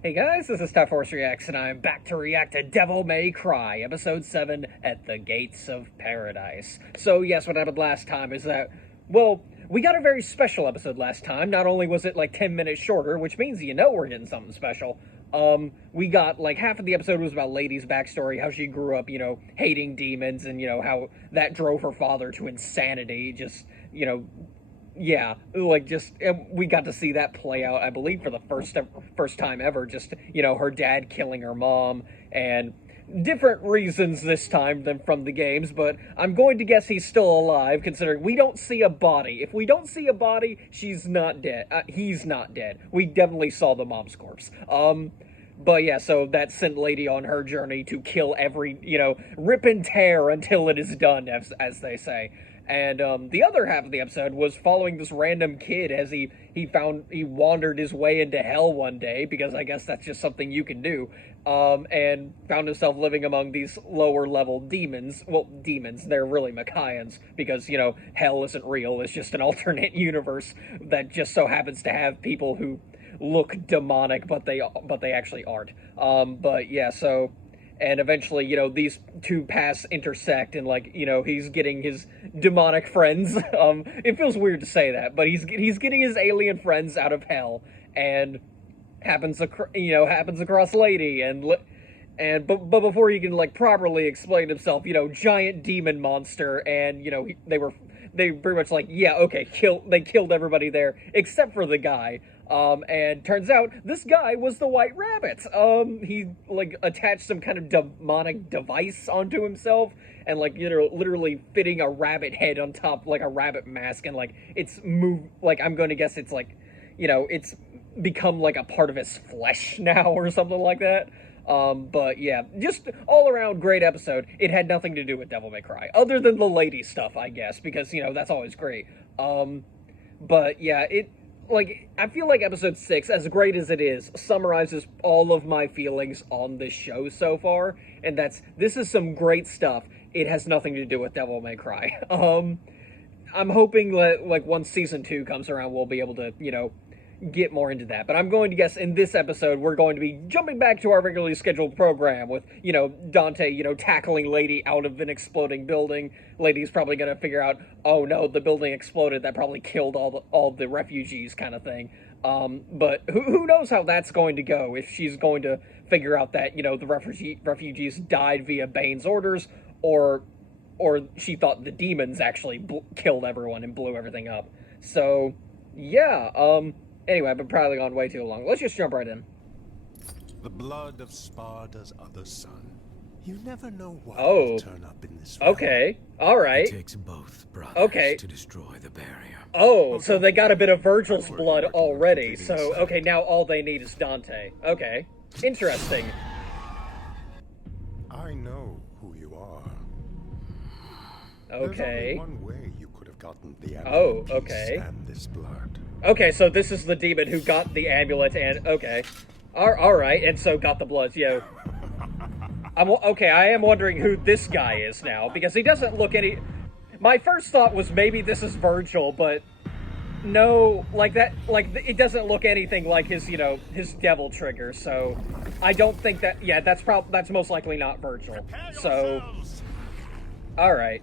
Hey guys, this is Tough Horse Reacts, and I'm back to react to Devil May Cry, Episode 7, At the Gates of Paradise. So yes, what happened last time is that, well, we got a very special episode last time. Not only was it like 10 minutes shorter, which means we're getting something special. We got, like, half of the episode was about Lady's backstory, how she grew up, hating demons, and, how that drove her father to insanity, just, yeah, like, just, we got to see that play out, I believe, for the first time ever, just, her dad killing her mom, and different reasons this time than from the games, but I'm going to guess he's still alive, considering we don't see a body. If we don't see a body, she's not dead. He's not dead. We definitely saw the mom's corpse. But yeah, so that sent Lady on her journey to kill every, rip and tear until it is done, as they say. And the other half of the episode was following this random kid as he wandered his way into hell one day, because I guess that's just something you can do, and found himself living among these lower level demons. Well, demons, they're really Makaians, because, hell isn't real, it's just an alternate universe that just so happens to have people who look demonic, but they actually aren't. But yeah, so... And eventually, these two paths intersect, and, like, he's getting his demonic friends. It feels weird to say that, but he's getting his alien friends out of hell, and happens across Lady, but before he can, like, properly explain himself, giant demon monster, and, they pretty much, like, yeah, okay, they killed everybody there, except for the guy. And turns out this guy was the White Rabbit. He, like, attached some kind of demonic device onto himself, and, like, literally fitting a rabbit head on top, like a rabbit mask, and, like, I'm going to guess it's, like, it's become, like, a part of his flesh now, or something like that. But yeah, just all around great episode. It had nothing to do with Devil May Cry, other than the lady stuff, I guess, because, that's always great. But yeah, I feel like episode 6, as great as it is, summarizes all of my feelings on this show so far, and this is some great stuff. It has nothing to do with Devil May Cry. I'm hoping that, like, once season 2 comes around, we'll be able to, get more into that. But I'm going to guess in this episode, we're going to be jumping back to our regularly scheduled program with, Dante, tackling Lady out of an exploding building. Lady's probably going to figure out, oh no, the building exploded, that probably killed all the refugees, kind of thing. But who knows how that's going to go, if she's going to figure out that, the refugees died via Bane's orders, or she thought the demons actually killed everyone and blew everything up. So, yeah, anyway, I've been prattling on way too long. Let's just jump right in. The blood of Sparda's other son. You never know what will turn up in this realm. Okay, alright. It takes both brothers to destroy the barrier. Oh, so they got a bit of Virgil's blood already. So, okay, now all they need is Dante. Okay, interesting. I know who you are. Okay. There's only one way you could have gotten the okay. And this blood. Okay, so this is the demon who got the amulet and... Okay. Alright, and so got the blood, yo. Okay, I am wondering who this guy is now, because he doesn't look any... My first thought was maybe this is Virgil, but... No, like that... Like, it doesn't look anything like his, his devil trigger, so... I don't think that... Yeah, that's most likely not Virgil. So... Alright.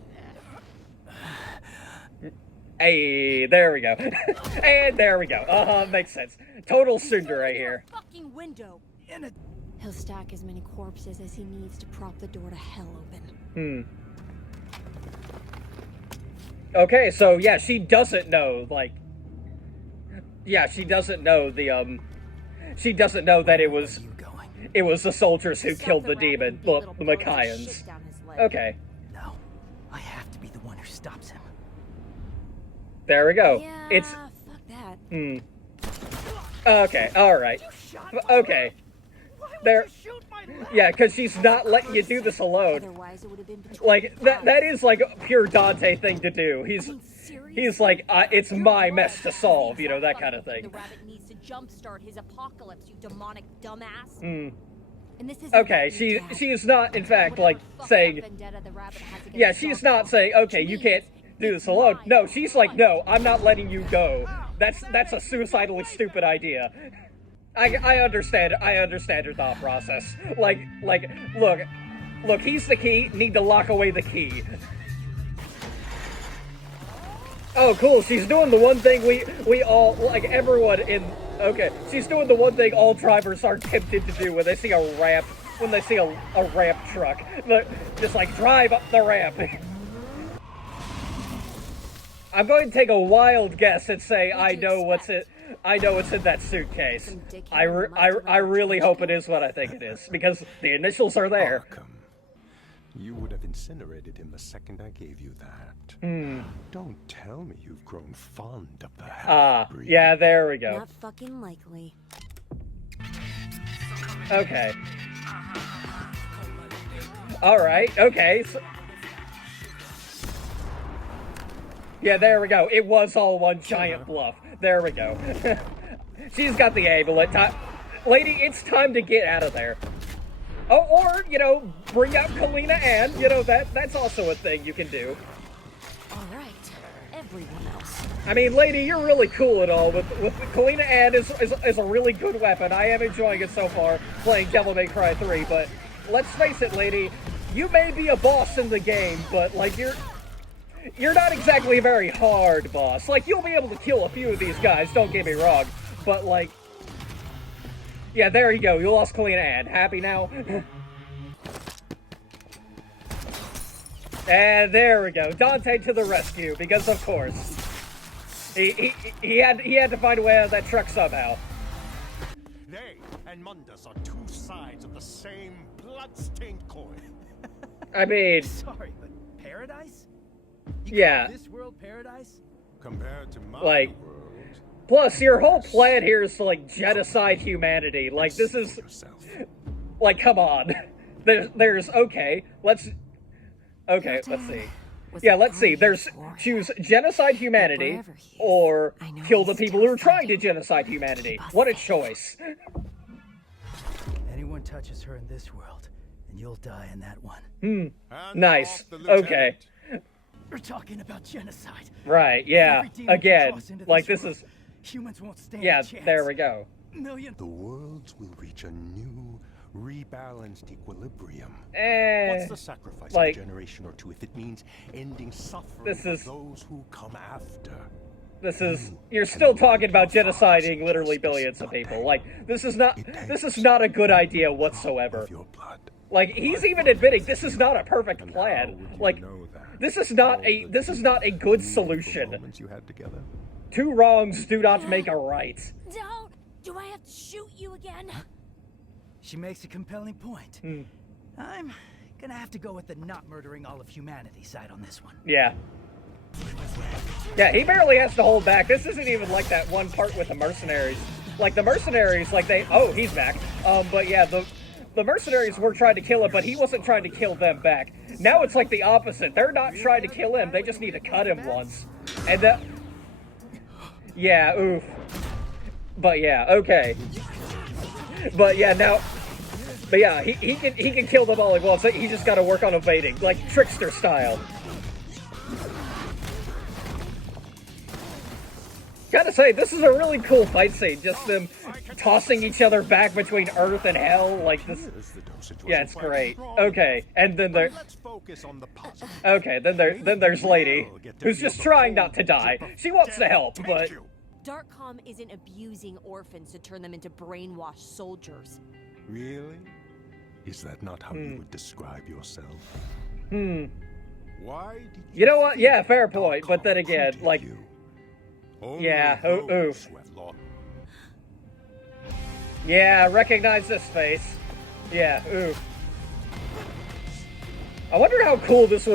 Hey, there we go. And there we go. Makes sense. Total Cinder right here. Fucking window. He'll stack as many corpses as he needs to prop the door to hell open. Okay, so yeah, she doesn't know, like... Yeah, she doesn't know the, She doesn't know that it was the soldiers who killed the demon. Well, the Makaians. Okay. No, I have to be the one who stops him. There we go. Yeah, It's... fuck that. Okay, alright. Okay. There... Yeah, because she's not letting you do this alone. Like, that is, like, a pure Dante thing to do. He's like, it's my mess to solve, that kind of thing. The rabbit needs to jumpstart his apocalypse, you demonic dumbass. And this is okay, she is not, in fact, like, saying... Yeah, she's not saying, okay, you can't do this alone. No, she's like, no, I'm not letting you go. That's a suicidally stupid idea. I understand your thought process. Like, look, he's the key, need to lock away the key. Oh, cool, she's doing the one thing we all, like, everyone in, okay, she's doing the one thing all drivers are tempted to do when they see a ramp, ramp truck. Just, like, drive up the ramp. I'm going to take a wild guess and say I know what's in that suitcase. I really hope it is what I think it is, because the initials are there. Arkham. You would have incinerated him the second I gave you that. Don't tell me you've grown fond of the half-breed. Yeah, there we go. Not fucking likely. Okay. Alright, okay. So, yeah, there we go. It was all one giant bluff. There we go. She's got the amulet. Lady, it's time to get out of there. Oh, or, you know, bring out Kalina Ann. You know, that's also a thing you can do. Alright, everyone else. I mean, lady, you're really cool and all. With Kalina Ann is a really good weapon. I am enjoying it so far, playing Devil May Cry 3, but let's face it, lady, you may be a boss in the game, but, like, you're not exactly a very hard boss. Like, you'll be able to kill a few of these guys, don't get me wrong, but, like, yeah, there you go. You lost Kalina Ann. Happy now? And there we go. Dante to the rescue, because of course. He had to find a way out of that truck somehow. They and Mundus are two sides of the same blood-stained coin. I mean... Sorry, but paradise? Yeah. This world paradise? Compared to my like... world... Plus, your whole plan here is to, like, genocide humanity. Like, this is... Like, come on. There's okay, let's see. Yeah, let's see. There's choose genocide humanity or kill the people who are trying to genocide humanity. What a choice. Anyone touches her in this world, and you'll die in that one. Nice. Okay. We're talking about genocide. Right, yeah. Again, like this is... Humans won't stand yeah, a chance. there we go. The worlds will reach a new, rebalanced equilibrium. What's the sacrifice like, of a generation or two if it means ending suffering this is, for those who come after? This is... You're still talking about genociding literally billions of people. Like, this is not a good idea whatsoever. Like, he's even admitting this is not a perfect plan. Like, this is not a good solution. Two wrongs do not make a right. Don't! Do I have to shoot you again? She makes a compelling point. I'm gonna have to go with the not murdering all of humanity side on this one. Yeah. Yeah, he barely has to hold back. This isn't even like that one part with the mercenaries. Like, the mercenaries, like they... Oh, he's back. But yeah, the mercenaries were trying to kill him, but he wasn't trying to kill them back. Now it's like the opposite. They're not trying to kill him. They just need to cut him once. And that... Yeah, oof. But yeah, okay. But yeah, now... But yeah, he can kill them all at once. He just gotta work on evading, like trickster style. Gotta say, this is a really cool fight scene. Just them tossing each other back between Earth and Hell, like this. Yeah, it's great. Okay, and then there. Okay, then there's Lady, who's just trying not to die. She wants to help, but. Darkcom isn't abusing orphans to turn them into brainwashed soldiers. Really? Is that not how you would describe yourself? Why did you know what? Yeah, fair point. But then again, like, yeah, oof. Yeah, recognize this face. Yeah, oof. I wonder how cool this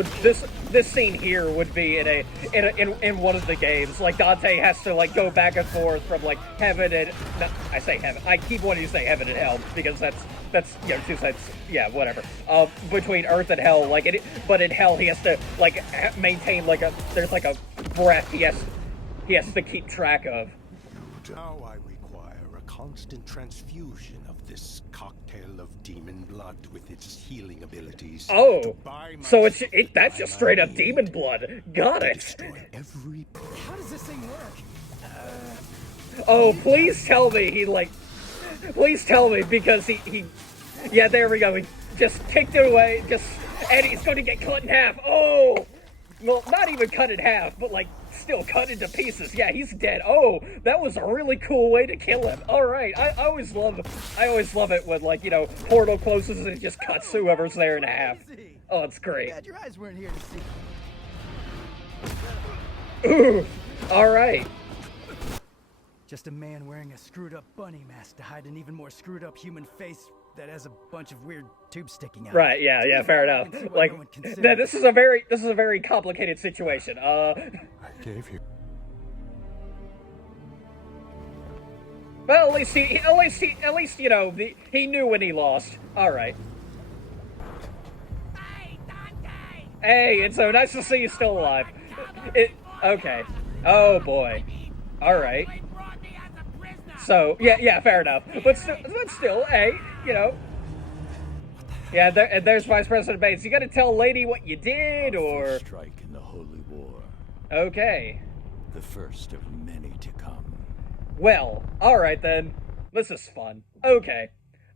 scene here would be in one of the games. Like, Dante has to like go back and forth from like heaven and I say heaven. I keep wanting to say heaven and hell because that's you know, two sides. Yeah, whatever. Between Earth and Hell, like but in Hell he has to like maintain like there's like a breath he has to keep track of. Now I require a constant transfusion of this cocktail of demon blood with its healing abilities. Oh, so that's just straight up demon blood. Got it. How does this thing work? Oh, please tell me he like... Please tell me, because he yeah, there we go. He just kicked it away, and he's going to get cut in half. Oh! Well, not even cut in half, but, like, still cut into pieces. Yeah, he's dead. Oh, that was a really cool way to kill him. Alright, I always love it when, like, you know, portal closes and it just cuts whoever's there in half. Oh, it's great. Glad your eyes weren't here to see. Ooh, alright. Just a man wearing a screwed up bunny mask to hide an even more screwed up human face that has a bunch of weird tubes sticking out. Right, yeah, fair enough. Like, this is a very complicated situation. I gave you. Well, at least, you know, he knew when he lost. Alright. Hey, Dante! Hey, it's so nice to see you still alive. Okay. Oh, boy. Alright. So, yeah, fair enough. But still, hey, you know. Yeah, there's Vice President Bates. You gotta tell Lady what you did, or... First strike in the Holy War. Okay. The first of many to come. Well, alright then. This is fun. Okay.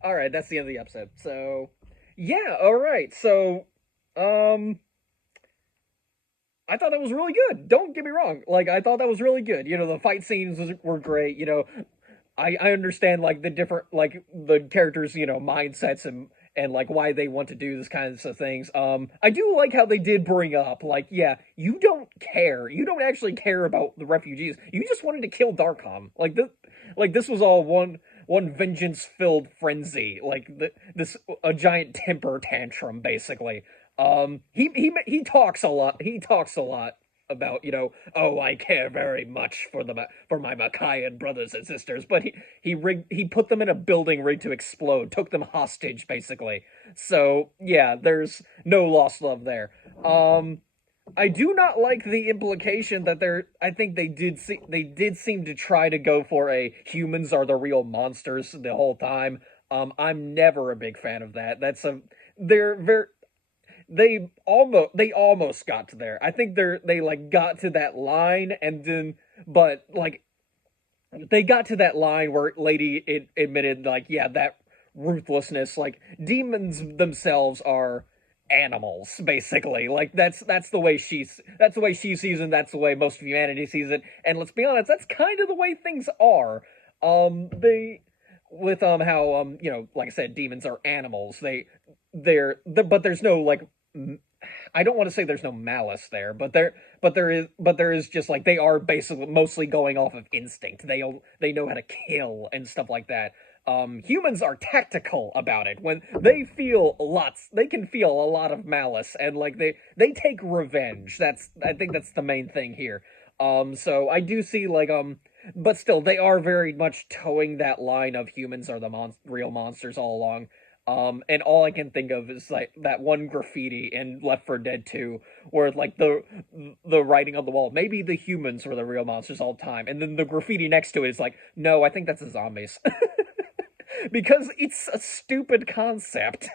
Alright, that's the end of the episode. So, yeah, alright. So, I thought that was really good. Don't get me wrong. Like, I thought that was really good. You know, the fight scenes were great. You know, I understand, like, the different, like, the characters', you know, mindsets and like, why they want to do this kinds of things. I do like how they did bring up, like, yeah, you don't care. You don't actually care about the refugees. You just wanted to kill Darkham. Like, this was all one vengeance-filled frenzy. Like, a giant temper tantrum, basically. He talks a lot. He talks a lot about, you know, oh, I care very much for my Machian brothers and sisters, but he put them in a building ready to explode, took them hostage, basically. So yeah, there's no lost love there. I do not like the implication that I think they did seem to try to go for a humans are the real monsters the whole time. I'm never a big fan of that. They almost got to there. I think they like got to that line, and then, but like, they got to that line where Lady admitted, like, yeah, that ruthlessness, like, demons themselves are animals, basically. Like, that's the way she sees it, that's the way most of humanity sees it, and let's be honest, that's kind of the way things are. How, you know, like I said, demons are animals. But there's no, like, I don't want to say there's no malice there, but there is just, like, they are basically mostly going off of instinct. They know how to kill and stuff like that. Humans are tactical about it. When they can feel a lot of malice, and, like, they take revenge. I think that's the main thing here. So I do see, like, but still, they are very much towing that line of humans are the real monsters all along. And all I can think of is, like, that one graffiti in Left 4 Dead 2, where, like, the writing on the wall, maybe the humans were the real monsters all the time, and then the graffiti next to it is like, no, I think that's the zombies. Because it's a stupid concept.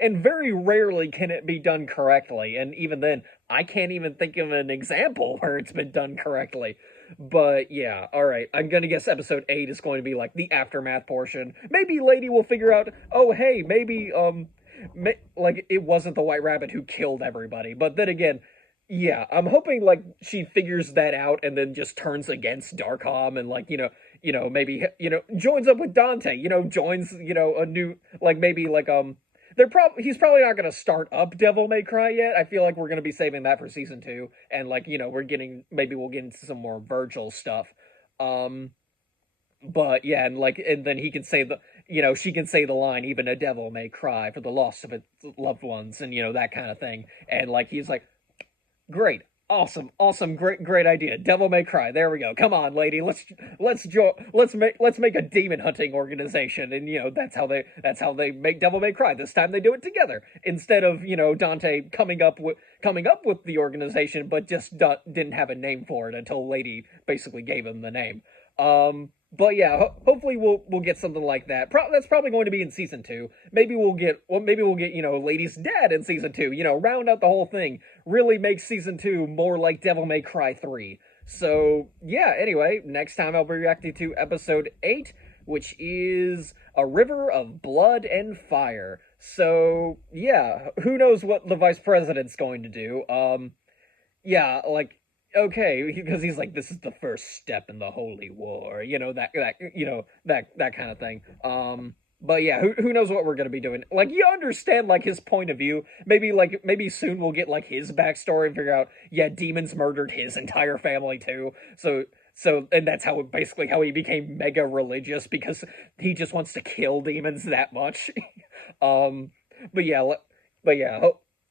And very rarely can it be done correctly, and even then, I can't even think of an example where it's been done correctly. But yeah, alright, I'm gonna guess episode 8 is going to be, like, the aftermath portion. Maybe Lady will figure out, oh hey, maybe, like, it wasn't the White Rabbit who killed everybody. But then again, yeah, I'm hoping, like, she figures that out and then just turns against Darkham and, like, you know, maybe, you know, joins up with Dante, you know, joins, you know, a new, like, maybe, like, he's probably not going to start up Devil May Cry yet. I feel like we're going to be saving that for season 2, and, like, you know, maybe we'll get into some more Virgil stuff. But yeah, and then he can say she can say the line, even a devil may cry for the loss of its loved ones, and, you know, that kind of thing. And, like, he's like, great. Awesome, great idea. Devil May Cry. There we go. Come on, Lady. Let's make a demon hunting organization, and, you know, that's how they make Devil May Cry. This time they do it together instead of, you know, Dante coming up with the organization, but just didn't have a name for it until Lady basically gave him the name. But yeah, hopefully we'll get something like that. That's probably going to be in season 2. Maybe we'll get, you know, Lady's dad in season 2. You know, round out the whole thing. Really make season 2 more like Devil May Cry 3. So yeah. Anyway, next time I'll be reacting to episode 8. which is a river of blood and fire. So, yeah, who knows what the vice president's going to do? Yeah, like, okay, because he's like, this is the first step in the holy war, that kind of thing. But yeah, who knows what we're gonna be doing? Like, you understand, like, his point of view. Maybe soon we'll get, like, his backstory and figure out, yeah, demons murdered his entire family too. And that's basically how he became mega religious, because he just wants to kill demons that much. But yeah,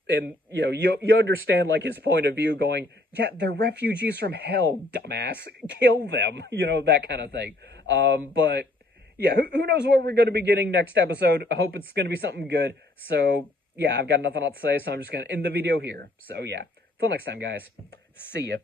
and, you understand, like, his point of view going, yeah, they're refugees from hell, dumbass. Kill them, that kind of thing. But yeah, who knows what we're going to be getting next episode. I hope it's going to be something good. So, yeah, I've got nothing else to say, so I'm just going to end the video here. So, yeah, till next time, guys. See ya.